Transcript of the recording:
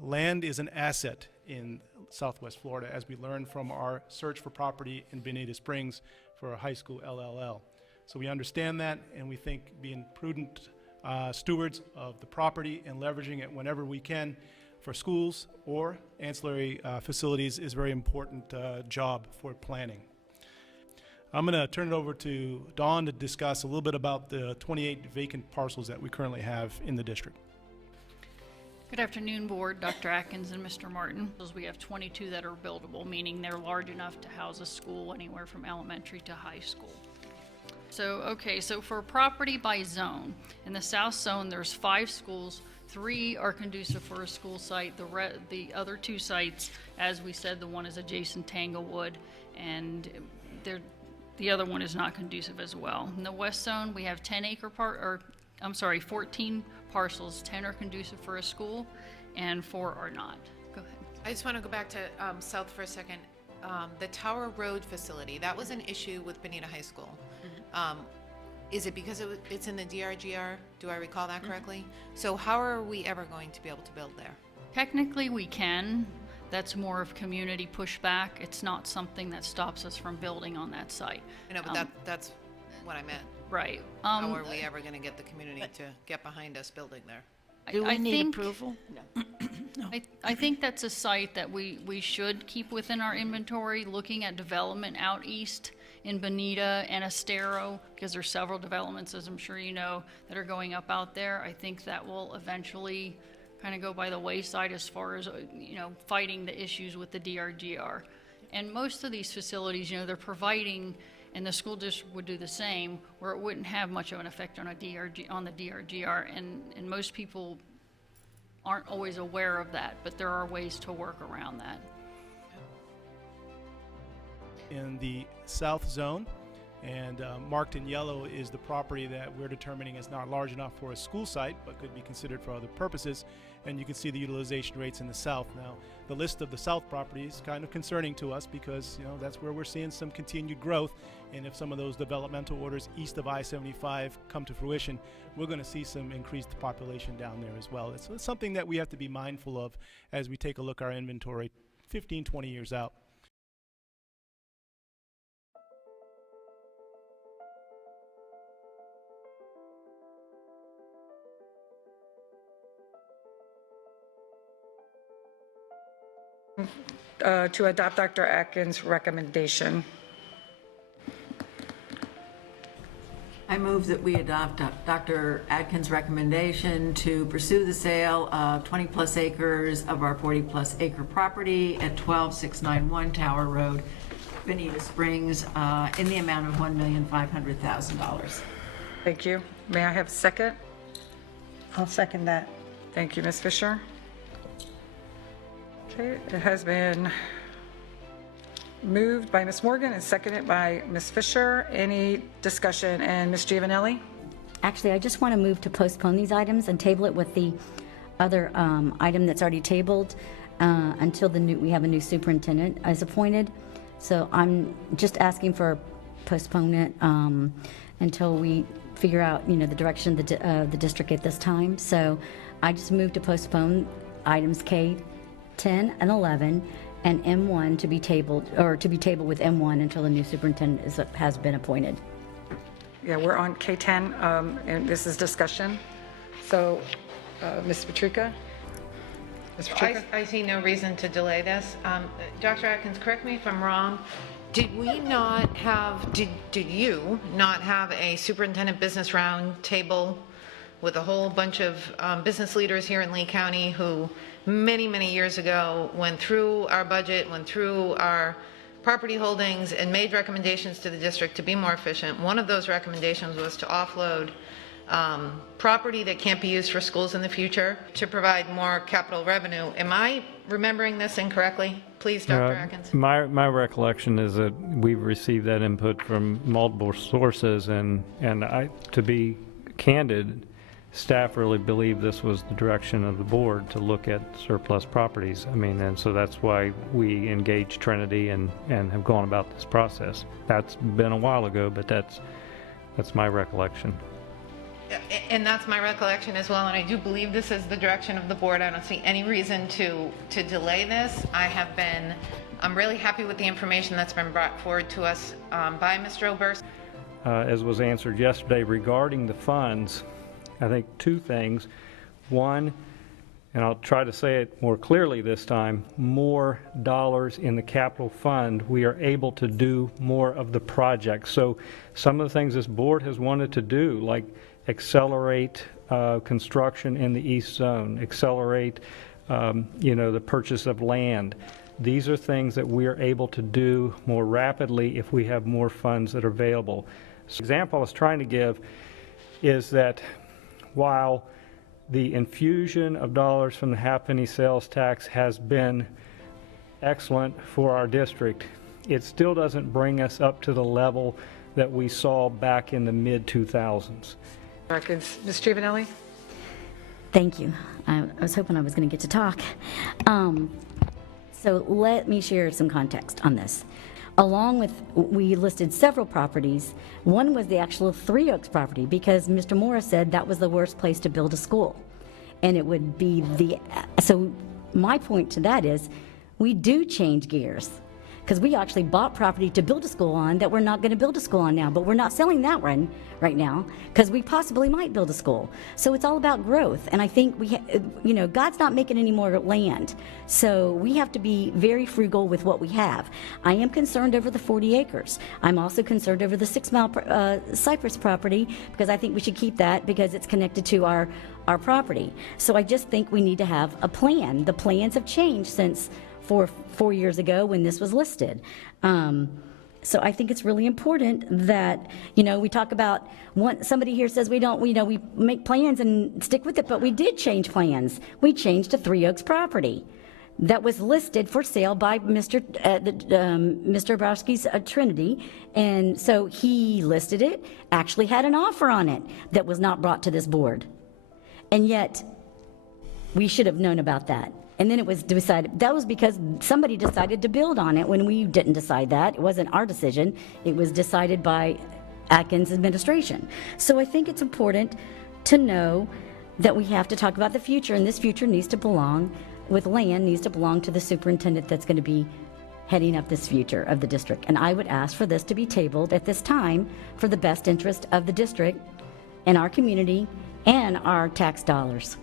Land is an asset in Southwest Florida, as we learned from our search for property in Bonita Springs for a high school LLL. So we understand that, and we think being prudent stewards of the property and leveraging it whenever we can for schools or ancillary facilities is a very important job for planning. I'm going to turn it over to Dawn to discuss a little bit about the 28 vacant parcels that we currently have in the district. Good afternoon, Board, Dr. Atkins and Mr. Martin. We have 22 that are buildable, meaning they're large enough to house a school anywhere from elementary to high school. So for property by zone, in the south zone, there's 5 schools. 3 are conducive for a school site. The other 2 sites, as we said, the one is adjacent Tanglewood, and the other one is not conducive as well. In the west zone, we have 14 parcels. 10 are conducive for a school, and 4 are not. Go ahead. I just want to go back to South for a second. The Tower Road facility, that was an issue with Bonita High School. Mm-hmm. Is it because it's in the DRGR? Do I recall that correctly? Mm-hmm. So how are we ever going to be able to build there? Technically, we can. That's more of community pushback. It's not something that stops us from building on that site. I know, but that's what I meant. Right. How are we ever going to get the community to get behind us building there? Do we need approval? No. No. I think that's a site that we should keep within our inventory, looking at development out east in Bonita and Estero, because there's several developments, as I'm sure you know, that are going up out there. I think that will eventually kind of go by the wayside as far as, fighting the issues with the DRGR. And most of these facilities, they're providing, and the school district would do the same, where it wouldn't have much of an effect on the DRGR, and most people aren't always aware of that, but there are ways to work around that. In the south zone, and marked in yellow is the property that we're determining is not large enough for a school site, but could be considered for other purposes. And you can see the utilization rates in the south. Now, the list of the south properties is kind of concerning to us because, that's where we're seeing some continued growth. And if some of those developmental orders east of I-75 come to fruition, we're going to see some increased population down there as well. It's something that we have to be mindful of as we take a look at our inventory 15, 20 years out. To adopt Dr. Atkins' recommendation. I move that we adopt Dr. Atkins' recommendation to pursue the sale of 20-plus acres of our 40-plus acre property at 12691 Tower Road, Bonita Springs, in the amount of $1,500,000. Thank you. May I have a second? I'll second that. Thank you, Ms. Fisher. Okay, it has been moved by Ms. Morgan and seconded by Ms. Fisher. Any discussion? And Ms. Giovanelli? Actually, I just want to move to postpone these items and table it with the other item that's already tabled until we have a new superintendent is appointed. So I'm just asking for postponement until we figure out, the direction of the district at this time. So I just move to postpone items K, 10 and 11 and M1 to be tabled with M1 until the new superintendent has been appointed. Yeah, we're on K10 and this is discussion. So Ms. Patrica? Ms. Patrica? I see no reason to delay this. Dr. Atkins, correct me if I'm wrong. Did you not have a superintendent business round table with a whole bunch of business leaders here in Lee County who many, many years ago went through our budget, went through our property holdings, and made recommendations to the district to be more efficient? One of those recommendations was to offload property that can't be used for schools in the future to provide more capital revenue. Am I remembering this incorrectly? Please, Dr. Atkins. My recollection is that we've received that input from multiple sources, and to be candid, staff really believed this was the direction of the board to look at surplus properties. And so that's why we engaged Trinity and have gone about this process. That's been a while ago, but that's my recollection. And that's my recollection as well, and I do believe this is the direction of the board. I don't see any reason to delay this. I'm really happy with the information that's been brought forward to us by Mr. Oberst. As was answered yesterday regarding the funds, I think two things. One, and I'll try to say it more clearly this time, more dollars in the capital fund, we are able to do more of the projects. So some of the things this board has wanted to do, like accelerate construction in the East Zone, accelerate the purchase of land. These are things that we are able to do more rapidly if we have more funds that are available. So the example I was trying to give is that while the infusion of dollars from the half-penny sales tax has been excellent for our district, it still doesn't bring us up to the level that we saw back in the mid-2000s. Ms. Giovanelli? Thank you. I was hoping I was going to get to talk. So let me share some context on this. Along with, we listed several properties. One was the actual Three Oaks property because Mr. Morris said that was the worst place to build a school. And it would be so my point to that is we do change gears because we actually bought property to build a school on that we're not going to build a school on now, but we're not selling that one right now because we possibly might build a school. So it's all about growth. And I think God's not making any more land. So we have to be very frugal with what we have. I am concerned over the 40 acres. I'm also concerned over the 6 Mile Cypress property because I think we should keep that because it's connected to our property. So I just think we need to have a plan. The plans have changed since 4 years ago when this was listed. So I think it's really important that, we talk about somebody here says we don't, we make plans and stick with it, but we did change plans. We changed to Three Oaks property that was listed for sale by Mr. Browski's Trinity. And so he listed it, actually had an offer on it that was not brought to this board. And yet we should have known about that. And then it was decided, that was because somebody decided to build on it when we didn't decide that. It wasn't our decision. It was decided by Atkins administration. So I think it's important to know that we have to talk about the future, and this future needs to belong with land, needs to belong to the superintendent that's going to be heading up this future of the district. And I would ask for this to be tabled at this time for the best interest of the district and our community and our tax dollars.